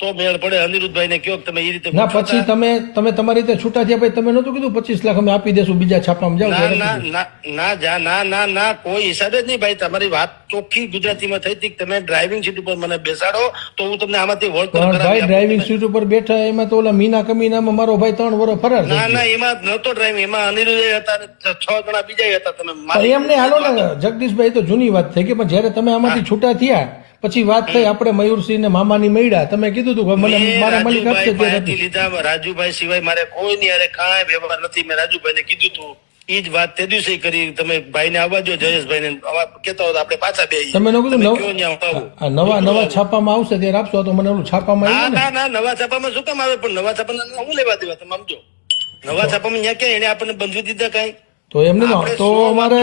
તો મેળ પડે અનિરુદ્ધભાઈ ને કયો તમે એ રીતે ના પછી તમે તમે તમારી રીતે છૂટા થયા પછી તમે નતું કીધું? પચીસ લાખ અમે આપી દેશું બીજા છાપામાં જાઓ ના ના ના ના જા ના ના ના કોઈ હિસાબે જ નહીં ભાઈ. તમારી વાત ચોખ્ખી ગુજરાતીમાં થઈ હતી તમે ડ્રાઇવિંગ સીટ ઉપર મને બેસાડો તો હું તમને આમાંથી વર્ક ભાઈ ડ્રાઇવિંગ સીટ ઉપર બેઠા એમાં તો ઓલા મીના કમીનામાં મારો ભાઈ ત્રણ વર્ષ ફરાર ના ના એમાં નહોતો ડ્રાઇવિંગ એમાં અનિરુદ્ધ હતા છ- છ જણા બીજા હતા. તમે એમને હાલો ને જગદીશભાઈ તો જૂની વાત થઈ ગઈ પણ જ્યારે તમે આમાંથી છૂટા થયા પછી વાત થઈ આપણે મયુરસિંહ ને મામાની મળ્યા. તમે કીધું હતું કે મને મારા માલિક આપશે રાજુભાઈ ત્યારે લીધા રાજુભાઈ સિવાય મારે કોઈની અરે કાંઈ વ્યવહાર નથી. મેં રાજુભાઈને કીધું તું ઈ જ વાત તે દિવસે કરી. તમે ભાઈને આવવા જો જયેશભાઈ ને કેતા હોય તો આપણે પાછા બે તમે ન કયો? નવા નવા છાપામાં આવશે ત્યારે આપશો તો મને ઓલું છાપામાં ના ના? ના નવા છાપામાં શું કામ આવે? પણ નવા છાપાના હું લેવા દેવા? તમે સમજો. નવા છાપામાં ન્યા ક્યાં? એને આપણને બંધવી દીધા કાંઈ? તો એમને ન તો અમારે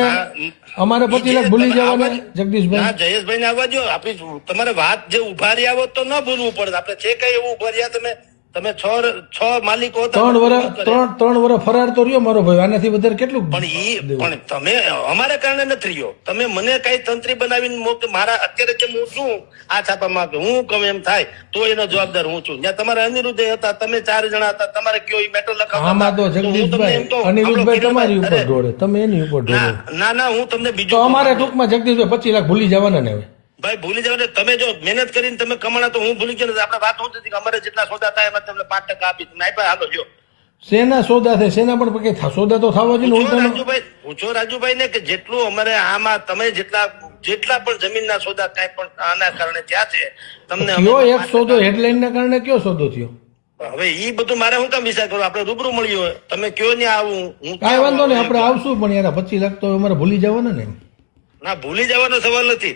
અમારે પતિ લાખ ભૂલી જવાના જગદીશભાઈ. ના જયેશભાઈ ને આવવા દો આપણી તમારે વાત જે ઊભા રહ્યા હોત તો ન ભૂલવું પડે. આપણે છે કઈ એવું ઊભા રહ્યા તમે તમે છ છ માલિકો ત્રણ વર્ષ ત્રણ ત્રણ વર્ષ ફરાર તો રહ્યો મારો ભાઈ. આનાથી વધારે કેટલું પણ ઈ પણ તમે અમારા કારણે નથી રહ્યો. તમે મને કઈ તંત્રી બનાવીને મોક- મારા અત્યારે જેમ હું છું આ છાપામાં કે હું કમ એમ થાય તો એનો જવાબદાર હું છું. જ્યાં તમારા અનિરુદ્ધ હતા તમે ચાર જણા હતા તમારે કયો ઈ મેટર લખાવતા આમાં તો જગદીશભાઈ અનિરુદ્ધભાઈ તમારી ઉપર ઢોળે તમે એની ઉપર ઢોળે ના ના હું તમને બીજું અમારે ટૂંકમાં જગદીશભાઈ પચીસ લાખ ભૂલી જવાના ને હવે. ભાઈ ભૂલી જવાને તમે જો મહેનત કરીને તમે કમાણા તો હું ભૂલી ગયો. આપણે વાત હું હતી કે અમારે જેટલા સોદા થાય એમાં તમને પાંચ ટકા આપી તમે આપ્યા હાલો જો શેના સોદા થાય? શેના પણ કઈ સોદા તો થવા જોઈએ રાજુભાઈ પૂછો રાજુભાઈ ને કે જેટલું અમારે આમાં તમે જેટલા જેટલા પણ જમીનના સોદા કાંઈ પણ આના કારણે થયા છે તમને અમે કયો એક સોદો હેડલાઇન ના કારણે કયો સોદો થયો? હવે ઈ બધું મારે હું કામ વિચાર કરું? આપણે રૂબરૂ મળ્યું હોય. તમે કયો ને આવું હું કાંઈ વાંધો નહીં આપણે આવશું પણ યાર પચીસ લાખ તો અમારે ભૂલી જવાના ને ના ભૂલી જવાનો સવાલ નથી.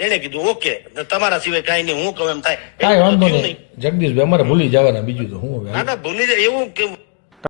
એને કીધું ઓકે તમારા સિવાય કઈ નહીં હું કહું એમ થાય. નહીં. જગદીશભાઈ અમારે ભૂલી જવાના બીજું તો. હું ના ના ભૂલી જાય. એવું કે